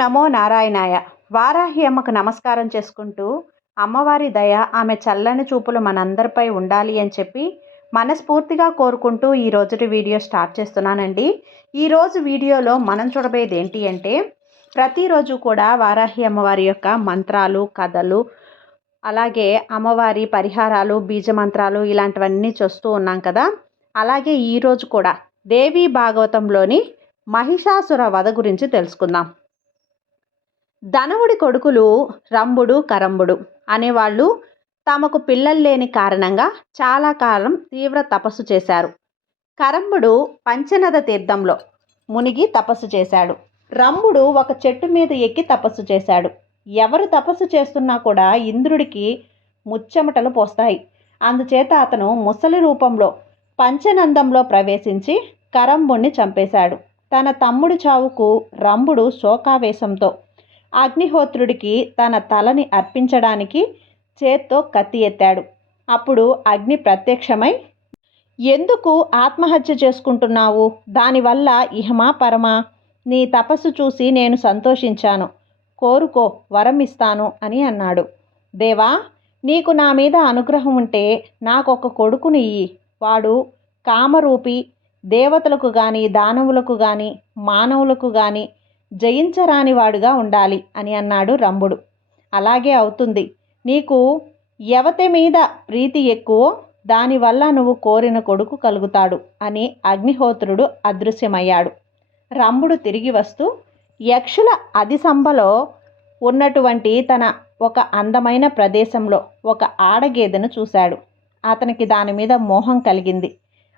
నమో నారాయణాయ. వారాహి అమ్మకు నమస్కారం చేసుకుంటూ, అమ్మవారి దయ, ఆమె చల్లని చూపులు మనందరిపై ఉండాలి అని చెప్పి మనస్ఫూర్తిగా కోరుకుంటూ ఈ రోజుటి వీడియో స్టార్ట్ చేస్తున్నానండి. ఈరోజు వీడియోలో మనం చూడబోయేది ఏంటి అంటే, ప్రతిరోజు కూడా వారాహి అమ్మవారి యొక్క మంత్రాలు, కథలు, అలాగే అమ్మవారి పరిహారాలు, బీజ మంత్రాలు ఇలాంటివన్నీ చూస్తూ ఉన్నాం కదా. అలాగే ఈరోజు కూడా దేవీ భాగవతంలోని మహిషాసుర వధ గురించి తెలుసుకుందాం. ధనవుడి కొడుకులు రంభుడు, కరంబుడు అనేవాళ్ళు తమకు పిల్లలు లేని కారణంగా చాలా కాలం తీవ్ర తపస్సు చేశారు. కరంబుడు పంచనద తీర్థంలో మునిగి తపస్సు చేశాడు. రంభుడు ఒక చెట్టు మీద ఎక్కి తపస్సు చేశాడు. ఎవరు తపస్సు చేస్తున్నా కూడా ఇంద్రుడికి ముచ్చెమటలు పోస్తాయి. అందుచేత అతను ముసలి రూపంలో పంచనందంలో ప్రవేశించి కరంబుణ్ణి చంపేశాడు. తన తమ్ముడి చావుకు రంభుడు శోకావేశంతో అగ్నిహోత్రుడికి తన తలని అర్పించడానికి చేత్తో కత్తి ఎత్తాడు. అప్పుడు అగ్ని ప్రత్యక్షమై, ఎందుకు ఆత్మహత్య చేసుకుంటున్నావు? దానివల్ల ఇహమా పరమా? నీ తపస్సు చూసి నేను సంతోషించాను. కోరుకో, వరం ఇస్తాను అని అన్నాడు. దేవా, నీకు నా మీద అనుగ్రహం ఉంటే నాకొక కొడుకుని ఇయ్యి. వాడు కామరూపి, దేవతలకు కానీ, దానవులకు కానీ, మానవులకు కానీ జయించరాని వాడుగా ఉండాలి అని అన్నాడు రంభుడు. అలాగే అవుతుంది. నీకు ఎవతి మీద ప్రీతి ఎక్కువో దానివల్ల నువ్వు కోరిన కొడుకు కలుగుతాడు అని అగ్నిహోత్రుడు అదృశ్యమయ్యాడు. రంభుడు తిరిగి వస్తూ యక్షుల అధిసంభలో ఉన్నటువంటి తన ఒక అందమైన ప్రదేశంలో ఒక ఆడగేదెను చూశాడు. అతనికి దాని మీద మోహం కలిగింది.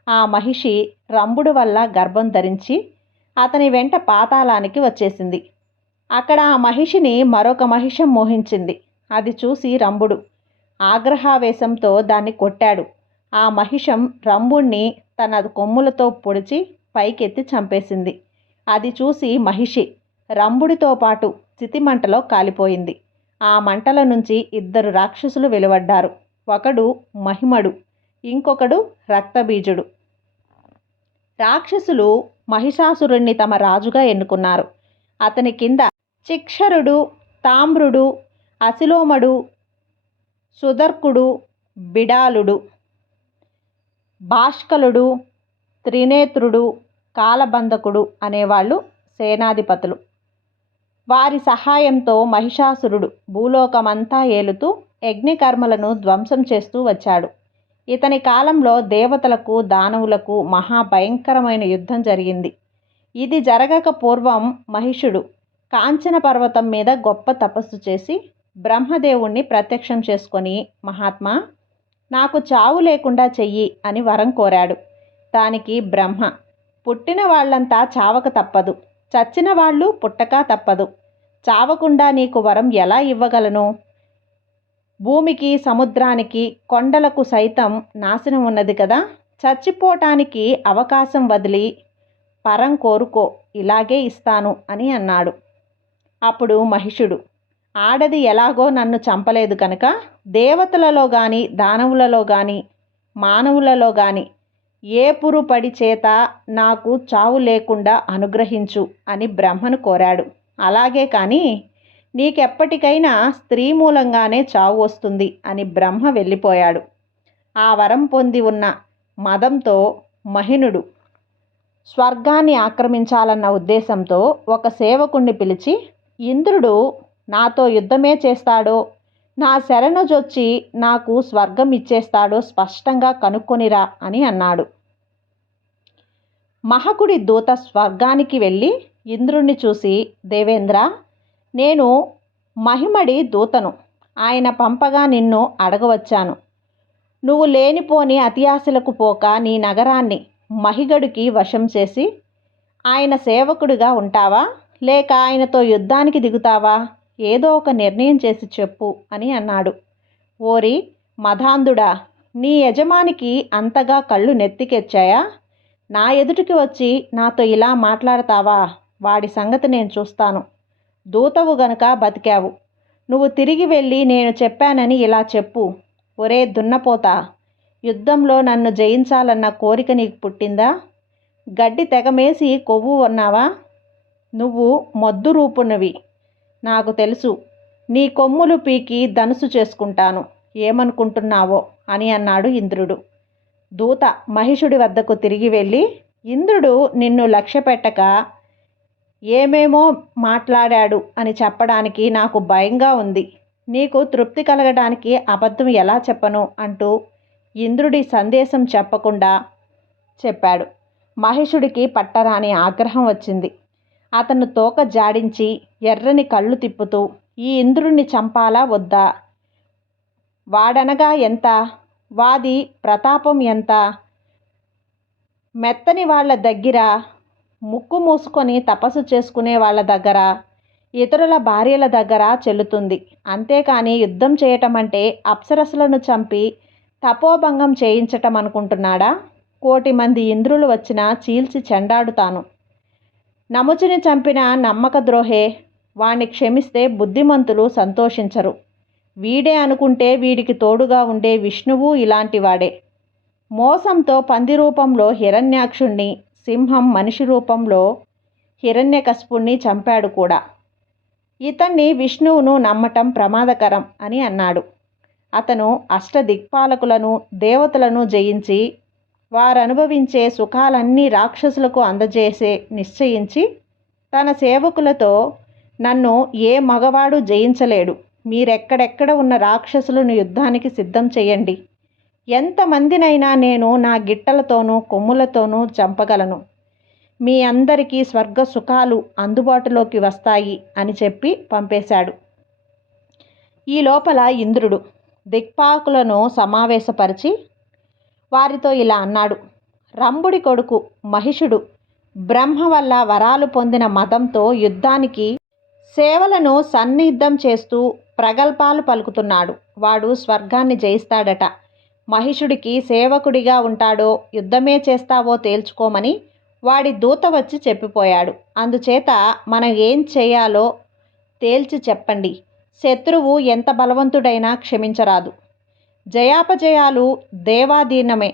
ఆ మహిషి రంభుడు వల్ల గర్భం ధరించి అతని వెంట పాతాళానికి వచ్చేసింది. అక్కడ ఆ మహిషిని మరొక మహిషం మోహించింది. అది చూసి రంభుడు ఆగ్రహావేశంతో దాన్ని కొట్టాడు. ఆ మహిషం రంభుణ్ణి తన కొమ్ములతో పొడిచి పైకెత్తి చంపేసింది. అది చూసి మహిషి రంభుడితో పాటు చితిమంటలో కాలిపోయింది. ఆ మంటల నుంచి ఇద్దరు రాక్షసులు వెలువడ్డారు. ఒకడు మహిమడు, ఇంకొకడు రక్తబీజుడు. రాక్షసులు మహిషాసురుణ్ణి తమ రాజుగా ఎన్నుకున్నారు. అతని కింద చిక్షరుడు, తామ్రుడు, అసిలోమడు, సుదర్కుడు, బిడాలుడు, భాష్కలుడు, త్రినేత్రుడు, కాలబంధకుడు అనేవాళ్ళు సేనాధిపతులు. వారి సహాయంతో మహిషాసురుడు భూలోకమంతా ఏలుతూ యజ్ఞకర్మలను ధ్వంసం చేస్తూ వచ్చాడు. ఇతని కాలంలో దేవతలకు, దానవులకు మహాభయంకరమైన యుద్ధం జరిగింది. ఇది జరగక పూర్వం మహిషుడు కాంచన పర్వతం మీద గొప్ప తపస్సు చేసి బ్రహ్మదేవుణ్ణి ప్రత్యక్షం చేసుకొని, మహాత్మా, నాకు చావు లేకుండా చెయ్యి అని వరం కోరాడు. దానికి బ్రహ్మ, పుట్టిన వాళ్ళంతా చావక తప్పదు, చచ్చిన వాళ్ళు పుట్టక తప్పదు. చావకుండా నీకు వరం ఎలా ఇవ్వగలను? భూమికి, సముద్రానికి, కొండలకు సైతం నాశనం ఉన్నది కదా. చచ్చిపోవటానికి అవకాశం వదిలి పరం కోరుకో, ఇలాగే ఇస్తాను అని అన్నాడు. అప్పుడు మహిషుడు, ఆడది ఎలాగో నన్ను చంపలేదు కనుక దేవతలలో కానీ, దానవులలో కానీ, మానవులలో కానీ ఏ పురుపడి చేత నాకు చావు లేకుండా అనుగ్రహించు అని బ్రహ్మను కోరాడు. అలాగే కానీ నీకెప్పటికైనా స్త్రీ మూలంగానే చావు వస్తుంది అని బ్రహ్మ వెళ్ళిపోయాడు. ఆ వరం పొంది ఉన్న మదంతో మహినుడు స్వర్గాన్ని ఆక్రమించాలన్న ఉద్దేశంతో ఒక సేవకుణ్ణి పిలిచి, ఇంద్రుడు నాతో యుద్ధమే చేస్తాడో, నా శరణజొచ్చి నాకు స్వర్గం ఇచ్చేస్తాడో స్పష్టంగా కనుక్కొనిరా అని అన్నాడు. మహకుడి దూత స్వర్గానికి వెళ్ళి ఇంద్రుణ్ణి చూసి, దేవేంద్ర, నేను మహిమడి దూతను. ఆయన పంపగా నిన్ను అడగవచ్చాను. నువ్వు లేనిపోని అత్యాశలకు పోక నీ నగరాన్ని మహిగడుకి వశం చేసి ఆయన సేవకుడిగా ఉంటావా, లేక ఆయనతో యుద్ధానికి దిగుతావా? ఏదో ఒక నిర్ణయం చేసి చెప్పు అని అన్నాడు. ఓరి మదాంధుడా, నీ యజమానికి అంతగా కళ్ళు నెత్తికెచ్చాయా? నా ఎదుటికి వచ్చి నాతో ఇలా మాట్లాడతావా? వాడి సంగతి నేను చూస్తాను. దూతవు గనుక బతికావు. నువ్వు తిరిగి వెళ్ళి నేను చెప్పానని ఇలా చెప్పు. ఒరే దున్నపోతా, యుద్ధంలో నన్ను జయించాలన్న కోరిక నీకు పుట్టిందా? గడ్డి తెగమేసి కొవ్వు ఉన్నావా? నువ్వు మొద్దు రూపునవి, నాకు తెలుసు. నీ కొమ్ములు పీకి ధనుసు చేసుకుంటాను, ఏమనుకుంటున్నావో అని అన్నాడు ఇంద్రుడు. దూత మహిషుడి వద్దకు తిరిగి వెళ్ళి, ఇంద్రుడు నిన్ను లక్ష్యపెట్టక ఏమేమో మాట్లాడాడు అని చెప్పడానికి నాకు భయంగా ఉంది. నీకు తృప్తి కలగడానికి అబద్ధం ఎలా చెప్పను అంటూ ఇంద్రుడి సందేశం చెప్పకుండా చెప్పాడు. మహిషుడికి పట్టరాని ఆగ్రహం వచ్చింది. అతను తోక జాడించి ఎర్రని కళ్ళు తిప్పుతూ, ఈ ఇంద్రుణ్ణి చంపాలా వద్దా? వాడనగా ఎంత? వాది ప్రతాపం ఎంత? మెత్తని వాళ్ళ దగ్గర, ముక్కు మూసుకొని తపస్సు చేసుకునే వాళ్ళ దగ్గర, ఇతరుల భార్యల దగ్గర చెల్లుతుంది. అంతేకాని యుద్ధం చేయటం అంటే అప్సరసలను చంపి తపోభంగం చేయించటం అనుకుంటున్నాడా? 1,000,000 మంది ఇంద్రులు వచ్చినా చీల్చి చెండాడుతాను. నముచిని చంపిన నమ్మక ద్రోహే, వాణ్ణి క్షమిస్తే బుద్ధిమంతులు సంతోషించరు. వీడే అనుకుంటే వీడికి తోడుగా ఉండే విష్ణువు ఇలాంటివాడే. మోసంతో పంది రూపంలో హిరణ్యాక్షుణ్ణి, సింహం మనిషి రూపంలో హిరణ్యకశిపుణ్ణి చంపాడు కూడా. ఇతన్ని విష్ణువును నమ్మటం ప్రమాదకరం అని అన్నాడు. అతను అష్టదిక్పాలకులను, దేవతలను జయించి వారనుభవించే సుఖాలన్నీ రాక్షసులకు అందజేసే నిశ్చయించి తన సేవకులతో, నన్ను ఏ మగవాడు జయించలేడు. మీరెక్కడెక్కడ ఉన్న రాక్షసులను యుద్ధానికి సిద్ధం చేయండి. ఎంతమందినైనా నేను నా గిట్టలతోనూ కొమ్ములతోనూ చంపగలను. మీ అందరికీ స్వర్గ సుఖాలు అందుబాటులోకి వస్తాయి అని చెప్పి పంపేశాడు. ఈ లోపల ఇంద్రుడు దిక్పాలకులను సమావేశపరిచి వారితో ఇలా అన్నాడు. రంభుడి కొడుకు మహిషుడు బ్రహ్మ వల్ల వరాలు పొందిన మదంతో యుద్ధానికి సేవలను సన్నిహితం చేస్తూ ప్రగల్భాలు పలుకుతున్నాడు. వాడు స్వర్గాన్ని జయిస్తాడట. మహిషుడికి సేవకుడిగా ఉంటాడో యుద్ధమే చేస్తావో తేల్చుకోమని వాడి దూత వచ్చి చెప్పిపోయాడు. అందుచేత మనం ఏం చేయాలో తేల్చి చెప్పండి. శత్రువు ఎంత బలవంతుడైనా క్షమించరాదు. జయాపజయాలు దేవాధీనమే.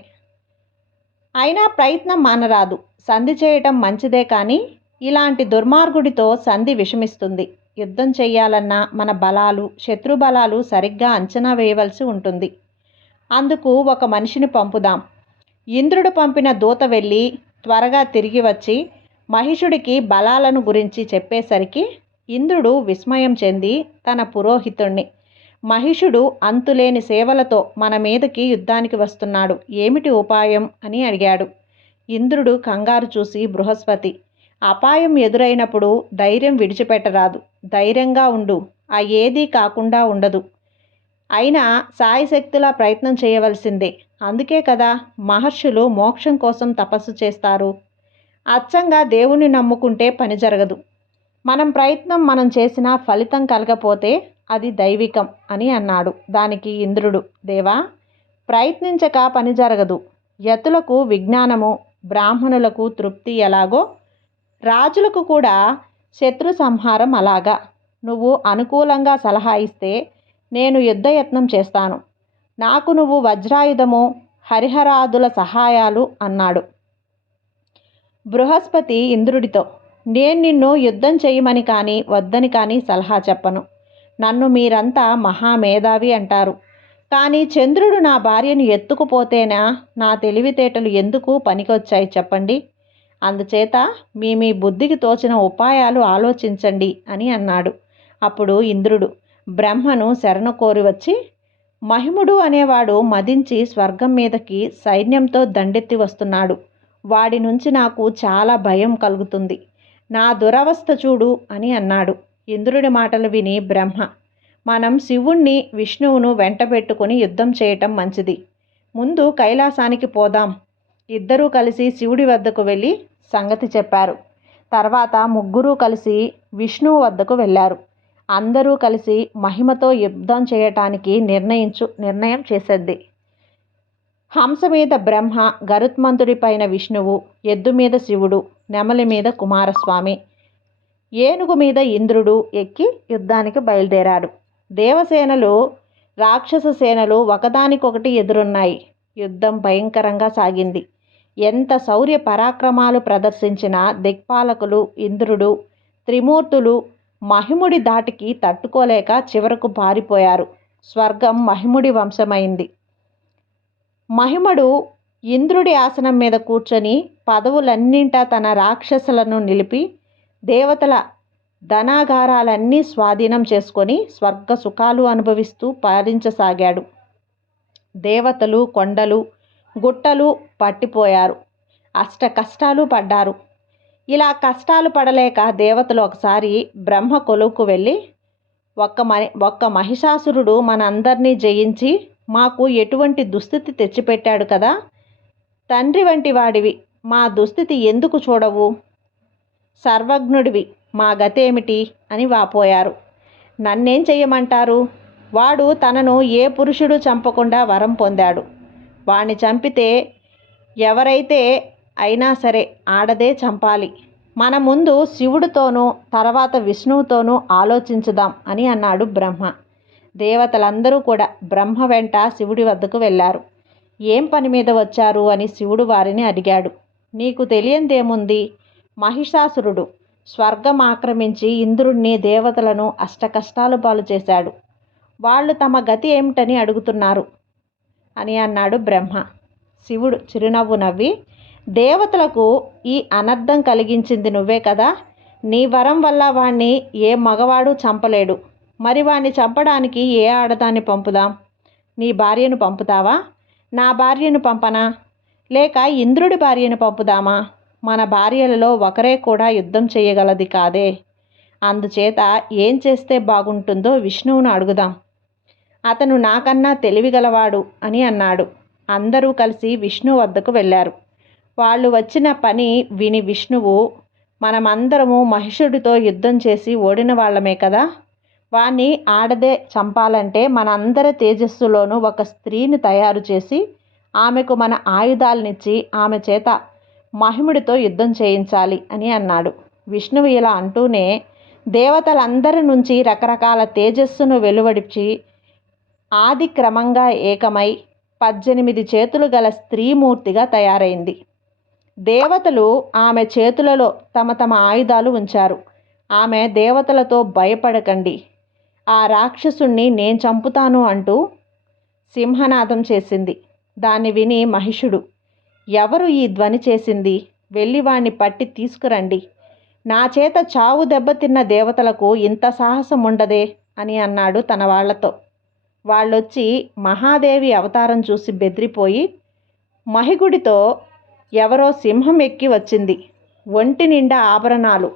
అయినా ప్రయత్నం మానరాదు. సంధి చేయటం మంచిదే, కానీ ఇలాంటి దుర్మార్గుడితో సంధి విషమిస్తుంది. యుద్ధం చెయ్యాలన్నా మన బలాలు, శత్రు బలాలు సరిగ్గా అంచనా వేయవలసి ఉంటుంది. అందుకు ఒక మనిషిని పంపుదాం. ఇంద్రుడు పంపిన దూత వెళ్ళి త్వరగా తిరిగి వచ్చి మహిషుడికి బలాలను గురించి చెప్పేసరికి ఇంద్రుడు విస్మయం చెంది తన పురోహితుణ్ణి, మహిషుడు అంతులేని సేవలతో మన మీదకి యుద్ధానికి వస్తున్నాడు, ఏమిటి ఉపాయం అని అడిగాడు. ఇంద్రుడు కంగారు చూసి, బృహస్పతి, అపాయం ఎదురైనప్పుడు ధైర్యం విడిచిపెట్టరాదు. ధైర్యంగా ఉండు, ఆ ఏదీ కాకుండా ఉండదు. అయినా సాయశక్తులా ప్రయత్నం చేయవలసిందే. అందుకే కదా మహర్షులు మోక్షం కోసం తపస్సు చేస్తారు. అచ్చంగా దేవుణ్ణి నమ్ముకుంటే పని జరగదు. మనం ప్రయత్నం మనం చేసినా ఫలితం కలగపోతే అది దైవికం అని అన్నాడు. దానికి ఇంద్రుడు, దేవా, ప్రయత్నించక పని జరగదు. యతులకు విజ్ఞానము, బ్రాహ్మణులకు తృప్తి ఎలాగో రాజులకు కూడా శత్రు సంహారం అలాగా. నువ్వు అనుకూలంగా సలహా ఇస్తే నేను యుద్ధయత్నం చేస్తాను. నాకు నువ్వు వజ్రాయుధము, హరిహరాదుల సహాయాలు అన్నాడు. బృహస్పతి ఇంద్రుడితో, నేను నిన్ను యుద్ధం చేయమని కానీ వద్దని కానీ సలహా చెప్పను. నన్ను మీరంతా మహామేధావి అంటారు. కానీ చంద్రుడు నా భార్యను ఎత్తుకుపోతేనా నా తెలివితేటలు ఎందుకు పనికొచ్చాయి చెప్పండి. అందుచేత మీ బుద్ధికి తోచిన ఉపాయాలు ఆలోచించండి అని అన్నాడు. అప్పుడు ఇంద్రుడు బ్రహ్మను శరణు కోరి వచ్చి, మహిముడు అనేవాడు మదించి స్వర్గం మీదకి సైన్యంతో దండెత్తి వస్తున్నాడు. వాడి నుంచి నాకు చాలా భయం కలుగుతుంది. నా దురవస్థ చూడు అని అన్నాడు. ఇంద్రుడి మాటలు విని బ్రహ్మ, మనం శివుణ్ణి, విష్ణువును వెంట పెట్టుకుని యుద్ధం చేయటం మంచిది. ముందు కైలాసానికి పోదాం. ఇద్దరూ కలిసి శివుడి వద్దకు వెళ్ళి సంగతి చెప్పారు. తర్వాత ముగ్గురూ కలిసి విష్ణువు వద్దకు వెళ్ళారు. అందరూ కలిసి మహిమతో యుద్ధం చేయటానికి నిర్ణయం చేసేది. హంస మీద బ్రహ్మ, గరుత్మంతుడి పైన విష్ణువు, ఎద్దు మీద శివుడు, నెమలి మీద కుమారస్వామి, ఏనుగు మీద ఇంద్రుడు ఎక్కి యుద్ధానికి బయలుదేరాడు. దేవసేనలు, రాక్షస సేనలు ఒకదానికొకటి ఎదురున్నాయి. యుద్ధం భయంకరంగా సాగింది. ఎంత శౌర్య పరాక్రమాలు ప్రదర్శించిన దిక్పాలకులు, ఇంద్రుడు త్రిమూర్తులు మహిముడి ధాటికి తట్టుకోలేక చివరకు పారిపోయారు. స్వర్గం మహిముడి వంశమైంది. మహిముడు ఇంద్రుడి ఆసనం మీద కూర్చొని పదవులన్నింటా తన రాక్షసులను నిలిపి దేవతల ధనాగారాలన్నీ స్వాధీనం చేసుకొని స్వర్గ సుఖాలు అనుభవిస్తూ పాలించసాగాడు. దేవతలు కొండలు గుట్టలు పట్టిపోయారు. అష్ట కష్టాలు పడ్డారు. ఇలా కష్టాలు పడలేక దేవతలు ఒకసారి బ్రహ్మ కొలువుకు వెళ్ళి ఒక్క మహిషాసురుడు మనందరినీ జయించి మాకు ఎటువంటి దుస్థితి తెచ్చిపెట్టాడు కదా, తండ్రి వంటి వాడివి మా దుస్థితి ఎందుకు చూడవు, సర్వజ్ఞుడివి మా గతేమిటి అని వాపోయారు. నన్నేం చెయ్యమంటారు, వాడు తనను ఏ పురుషుడు చంపకుండా వరం పొందాడు. వాణ్ణి చంపితే ఎవరైతే అయినా సరే ఆడదే చంపాలి. మన ముందు శివుడితోనూ తర్వాత విష్ణువుతోనూ ఆలోచించుదాం అని అన్నాడు బ్రహ్మ. దేవతలందరూ కూడా బ్రహ్మ వెంట శివుడి వద్దకు వెళ్ళారు. ఏం పని మీద వచ్చారు అని శివుడు వారిని అడిగాడు. నీకు తెలియందేముంది, మహిషాసురుడు స్వర్గం ఆక్రమించి ఇంద్రుణ్ణి దేవతలను అష్టకష్టాలు పాలు చేశాడు. వాళ్ళు తమ గతి ఏమిటని అడుగుతున్నారు అని అన్నాడు బ్రహ్మ. శివుడు చిరునవ్వు నవ్వి, దేవతలకు ఈ అనర్థం కలిగించింది నువ్వే కదా, నీ వరం వల్ల వాణ్ణి ఏ మగవాడు చంపలేడు. మరి వాణ్ణి చంపడానికి ఏ ఆడదాన్ని పంపుదాం, నీ భార్యను పంపుతావా, నా భార్యను పంపనా, లేక ఇంద్రుడి భార్యను పంపుదామా? మన భార్యలలో ఒకరే కూడా యుద్ధం చేయగలది కాదే. అందుచేత ఏం చేస్తే బాగుంటుందో విష్ణువును అడుగుదాం, అతను నాకన్నా తెలివిగలవాడు అని అన్నాడు. అందరూ కలిసి విష్ణువు వద్దకు వెళ్ళారు. వాళ్ళు వచ్చిన పని విని విష్ణువు, మనమందరము మహిషుడితో యుద్ధం చేసి ఓడిన వాళ్ళమే కదా, వాణ్ణి ఆడదే చంపాలంటే మనందరి తేజస్సులోనూ ఒక స్త్రీని తయారు చేసి ఆమెకు మన ఆయుధాలనిచ్చి ఆమె చేత మహిముడితో యుద్ధం చేయించాలి అని అన్నాడు. విష్ణువు ఇలా అంటూనే దేవతలందరి నుంచి రకరకాల తేజస్సును వెలువడిచి ఆది క్రమంగా ఏకమై 18 చేతులు గల స్త్రీమూర్తిగా తయారైంది. దేవతలు ఆమె చేతులలో తమ తమ ఆయుధాలు ఉంచారు. ఆమె దేవతలతో భయపడకండి, ఆ రాక్షసుణ్ణి నేను చంపుతాను అంటూ సింహనాదం చేసింది. దాన్ని విని మహిషుడు, ఎవరు ఈ ధ్వని చేసింది, వెళ్ళి వాణ్ణి పట్టి తీసుకురండి, నా చేత చావు దెబ్బతిన్న దేవతలకు ఇంత సాహసం ఉండదే అని అన్నాడు తన వాళ్లతో. వాళ్ళొచ్చి మహాదేవి అవతారం చూసి బెదిరిపోయి, మహిగుడితో ఎవరో సింహం ఎక్కి వచ్చింది, ఒంటి నిండా ఆభరణాలు,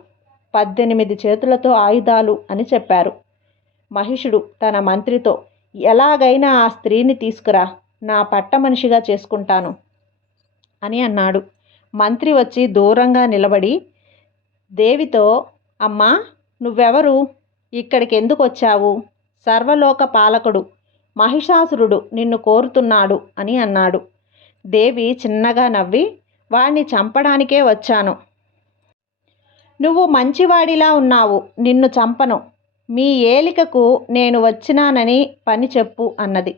18 చేతులతో ఆయుధాలు అని చెప్పారు. మహిషుడు తన మంత్రితో, ఎలాగైనా ఆ స్త్రీని తీసుకురా, నా పట్ట మనిషిగా చేసుకుంటాను అని అన్నాడు. మంత్రి వచ్చి దూరంగా నిలబడి దేవితో, అమ్మా నువ్వెవరు, ఇక్కడికి ఎందుకు వచ్చావు, సర్వలోక పాలకుడు మహిషాసురుడు నిన్ను కోరుతున్నాడు అని అన్నాడు. దేవి చిన్నగా నవ్వి, వాణ్ణి చంపడానికే వచ్చాను. నువ్వు మంచివాడిలా ఉన్నావు, నిన్ను చంపను, మీ ఏలికకు నేను వచ్చినానని పని చెప్పు అన్నది.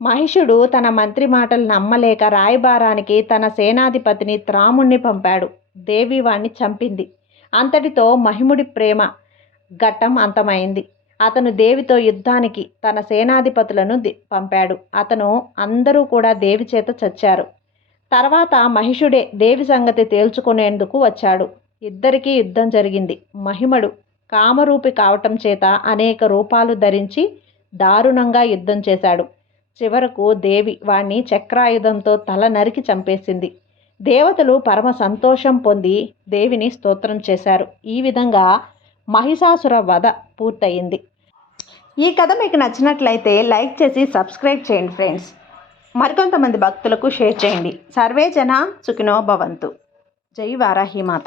మహిషుడు తన మంత్రి మాటలు నమ్మలేక రాయబారానికి తన సేనాధిపతిని త్రాముణ్ణి పంపాడు. దేవి వాణ్ణి చంపింది. అంతటితో మహిముడి ప్రేమ ఘట్టం అంతమైంది. అతను దేవితో యుద్ధానికి తన సేనాధిపతులను పంపాడు. అందరూ కూడా దేవి చేత చచ్చారు. తర్వాత మహిషుడే దేవి సంగతి తేల్చుకునేందుకు వచ్చాడు. ఇద్దరికీ యుద్ధం జరిగింది. మహిముడు కామరూపి కావటం చేత అనేక రూపాలు ధరించి దారుణంగా యుద్ధం చేశాడు. చివరకు దేవి వాణ్ణి చక్రాయుధంతో తల నరికి చంపేసింది. దేవతలు పరమ సంతోషం పొంది దేవిని స్తోత్రం చేశారు. ఈ విధంగా మహిషాసుర వధ పూర్తయింది. ఈ కథ మీకు నచ్చినట్లయితే లైక్ చేసి సబ్స్క్రైబ్ చేయండి ఫ్రెండ్స్. మరికొంతమంది భక్తులకు షేర్ చేయండి. సర్వే జన సుఖినో భవంతు. జై వారాహి మాత.